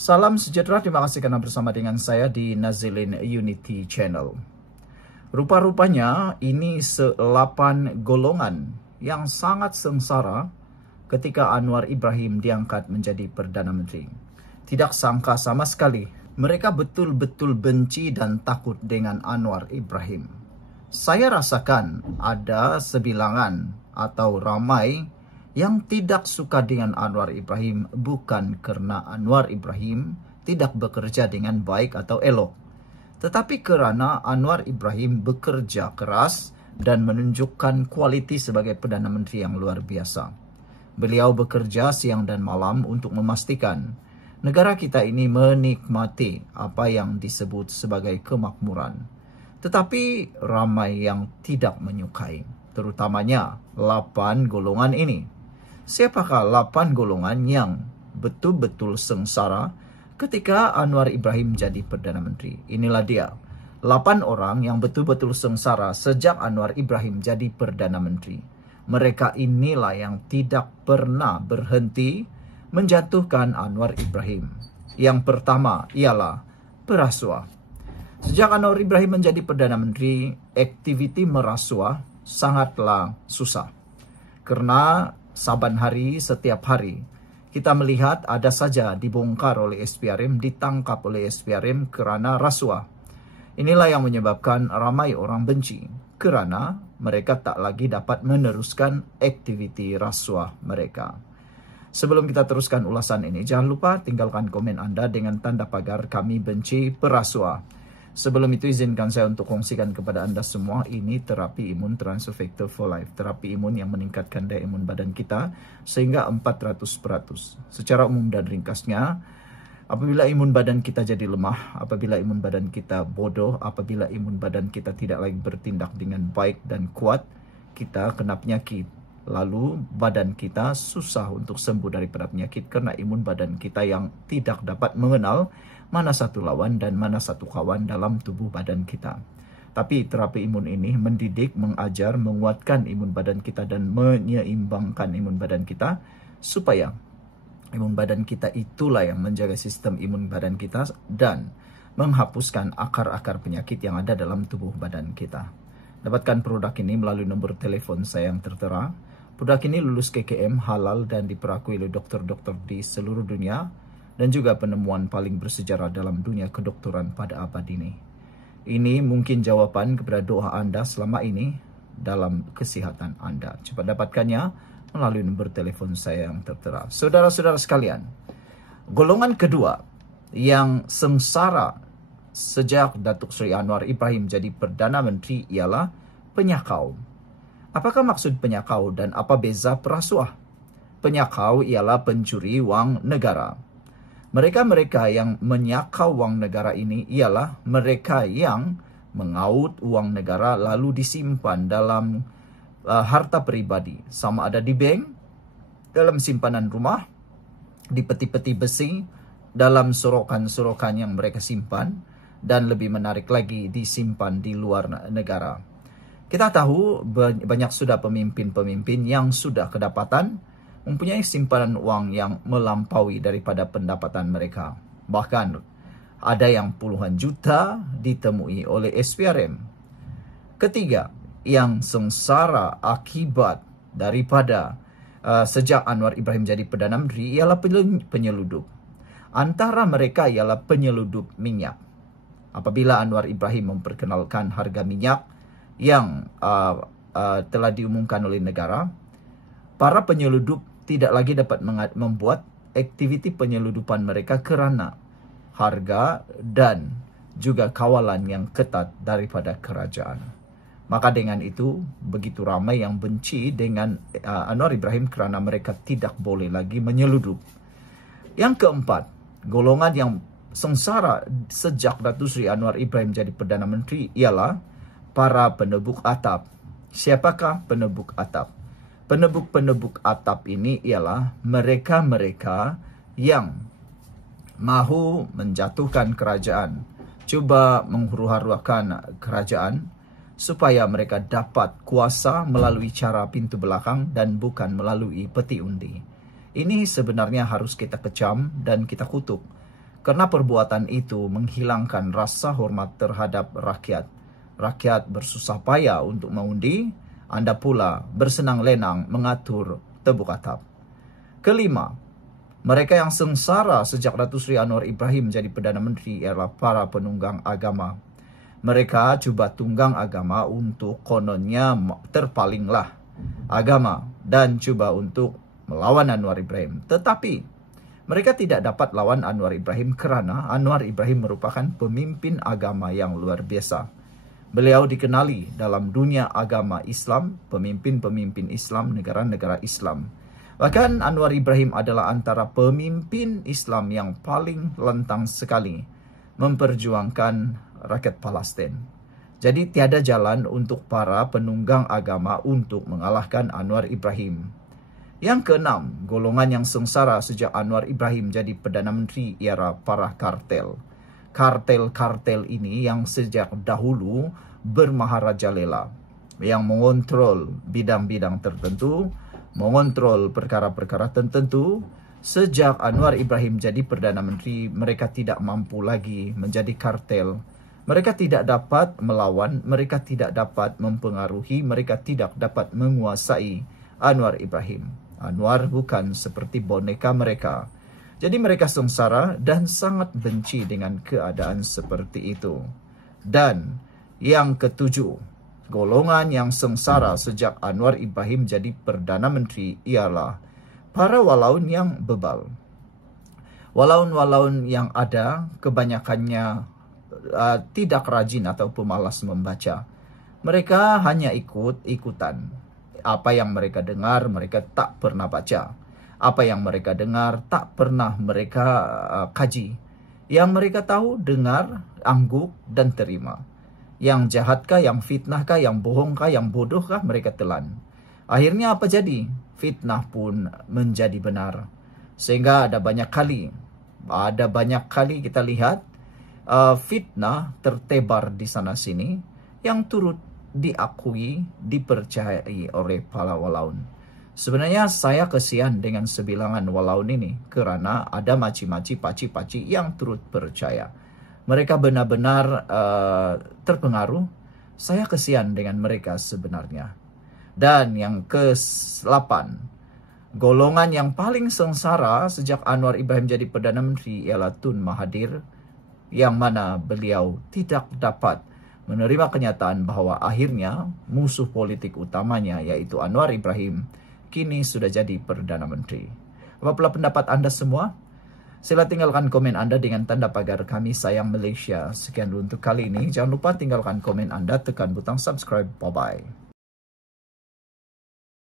Salam sejahtera, terima kasih karena bersama dengan saya di Nazilin Unity Channel. Rupa-rupanya ini 8 golongan yang sangat sengsara ketika Anwar Ibrahim diangkat menjadi Perdana Menteri. Tidak sangka sama sekali, mereka betul-betul benci dan takut dengan Anwar Ibrahim. Saya rasakan ada sebilangan atau ramai yang tidak suka dengan Anwar Ibrahim bukan karena Anwar Ibrahim tidak bekerja dengan baik atau elok, tetapi karena Anwar Ibrahim bekerja keras dan menunjukkan kualiti sebagai Perdana Menteri yang luar biasa. Beliau bekerja siang dan malam untuk memastikan negara kita ini menikmati apa yang disebut sebagai kemakmuran. Tetapi ramai yang tidak menyukai, terutamanya 8 golongan ini. Siapakah 8 golongan yang betul-betul sengsara ketika Anwar Ibrahim jadi Perdana Menteri? Inilah dia, 8 orang yang betul-betul sengsara sejak Anwar Ibrahim jadi Perdana Menteri. Mereka inilah yang tidak pernah berhenti menjatuhkan Anwar Ibrahim. Yang pertama ialah perasuah. Sejak Anwar Ibrahim menjadi Perdana Menteri, aktiviti merasuah sangatlah susah. Karena saban hari, setiap hari, kita melihat ada saja dibongkar oleh SPRM, ditangkap oleh SPRM karena rasuah. Inilah yang menyebabkan ramai orang benci, karena mereka tak lagi dapat meneruskan aktiviti rasuah mereka. Sebelum kita teruskan ulasan ini, jangan lupa tinggalkan komen Anda dengan tanda pagar kami benci perasuah. Sebelum itu izinkan saya untuk kongsikan kepada Anda semua, ini terapi imun Transfer Factor for Life. Terapi imun yang meningkatkan daya imun badan kita sehingga 400%. Secara umum dan ringkasnya, apabila imun badan kita jadi lemah, apabila imun badan kita bodoh, apabila imun badan kita tidak lagi bertindak dengan baik dan kuat, kita kena penyakit. Lalu badan kita susah untuk sembuh daripada penyakit karena imun badan kita yang tidak dapat mengenal mana satu lawan dan mana satu kawan dalam tubuh badan kita. Tapi terapi imun ini mendidik, mengajar, menguatkan imun badan kita dan menyeimbangkan imun badan kita supaya imun badan kita itulah yang menjaga sistem imun badan kita dan menghapuskan akar-akar penyakit yang ada dalam tubuh badan kita. Dapatkan produk ini melalui nomor telepon saya yang tertera. Produk ini lulus KKM, halal dan diperakui oleh dokter-dokter di seluruh dunia dan juga penemuan paling bersejarah dalam dunia kedokteran pada abad ini. Ini mungkin jawaban kepada doa Anda selama ini dalam kesehatan Anda. Cepat dapatkannya melalui nomor telepon saya yang tertera. Saudara-saudara sekalian, golongan kedua yang sengsara sejak Datuk Seri Anwar Ibrahim jadi Perdana Menteri ialah penyakau. Apakah maksud penyakau dan apa beza perasuah? Penyakau ialah pencuri wang negara. Mereka-mereka yang menyakau wang negara ini ialah mereka yang mengaut uang negara lalu disimpan dalam harta pribadi. Sama ada di bank, dalam simpanan rumah, di peti-peti besi, dalam sorokan-sorokan yang mereka simpan, dan lebih menarik lagi disimpan di luar negara. Kita tahu banyak sudah pemimpin-pemimpin yang sudah kedapatan mempunyai simpanan uang yang melampaui daripada pendapatan mereka. Bahkan ada yang puluhan juta ditemui oleh SPRM. Ketiga, yang sengsara akibat daripada sejak Anwar Ibrahim jadi Perdana Menteri ialah penyeludup. Antara mereka ialah penyeludup minyak. Apabila Anwar Ibrahim memperkenalkan harga minyak yang telah diumumkan oleh negara, para penyeludup tidak lagi dapat membuat aktiviti penyeludupan mereka kerana harga dan juga kawalan yang ketat daripada kerajaan. Maka dengan itu, begitu ramai yang benci dengan Anwar Ibrahim kerana mereka tidak boleh lagi menyeludup. Yang keempat, golongan yang sengsara sejak Datuk Seri Anwar Ibrahim jadi Perdana Menteri ialah para penebuk atap. Siapakah penebuk atap? Penebuk-penebuk atap ini ialah mereka-mereka yang mahu menjatuhkan kerajaan, cuba menghuru-haruakan kerajaan supaya mereka dapat kuasa melalui cara pintu belakang dan bukan melalui peti undi. Ini sebenarnya harus kita kecam dan kita kutuk. Karena perbuatan itu menghilangkan rasa hormat terhadap rakyat. Rakyat bersusah payah untuk mengundi, Anda pula bersenang lenang mengatur tebuk atap. Kelima, mereka yang sengsara sejak Datuk Seri Anwar Ibrahim jadi Perdana Menteri ialah para penunggang agama. Mereka cuba tunggang agama untuk kononnya terpalinglah agama dan cuba untuk melawan Anwar Ibrahim. Tetapi mereka tidak dapat lawan Anwar Ibrahim kerana Anwar Ibrahim merupakan pemimpin agama yang luar biasa. Beliau dikenali dalam dunia agama Islam, pemimpin-pemimpin Islam, negara-negara Islam. Bahkan Anwar Ibrahim adalah antara pemimpin Islam yang paling lantang sekali memperjuangkan rakyat Palestin. Jadi tiada jalan untuk para penunggang agama untuk mengalahkan Anwar Ibrahim. Yang keenam, golongan yang sengsara sejak Anwar Ibrahim jadi Perdana Menteri ialah para kartel. Kartel-kartel ini yang sejak dahulu bermaharajalela, yang mengontrol bidang-bidang tertentu, mengontrol perkara-perkara tertentu. Sejak Anwar Ibrahim jadi Perdana Menteri, mereka tidak mampu lagi menjadi kartel. Mereka tidak dapat melawan, mereka tidak dapat mempengaruhi, mereka tidak dapat menguasai Anwar Ibrahim. Anwar bukan seperti boneka mereka. Jadi mereka sengsara dan sangat benci dengan keadaan seperti itu. Dan yang ketujuh, golongan yang sengsara sejak Anwar Ibrahim jadi Perdana Menteri ialah para walaun yang bebal. Walaun-walaun yang ada kebanyakannya tidak rajin atau pemalas membaca. Mereka hanya ikut-ikutan. Apa yang mereka dengar, mereka tak pernah baca. Apa yang mereka dengar, tak pernah mereka kaji. Yang mereka tahu, dengar, angguk, dan terima. Yang jahatkah, yang fitnahkah, yang bohongkah, yang bodohkah, mereka telan. Akhirnya apa jadi? Fitnah pun menjadi benar. Sehingga ada banyak kali kita lihat fitnah tertebar di sana-sini yang turut diakui, dipercayai oleh para walaun. Sebenarnya saya kesian dengan sebilangan walaun ini kerana ada maci-maci, paci-paci yang turut percaya. Mereka benar-benar terpengaruh. Saya kesian dengan mereka sebenarnya. Dan yang ke-8, golongan yang paling sengsara sejak Anwar Ibrahim jadi Perdana Menteri ialah Tun Mahathir, yang mana beliau tidak dapat menerima kenyataan bahawa akhirnya musuh politik utamanya yaitu Anwar Ibrahim kini sudah jadi Perdana Menteri. Apabila pendapat anda semua? Sila tinggalkan komen anda dengan tanda pagar Kami Sayang Malaysia. Sekian dulu untuk kali ini. Jangan lupa tinggalkan komen anda, tekan butang subscribe. Bye-bye.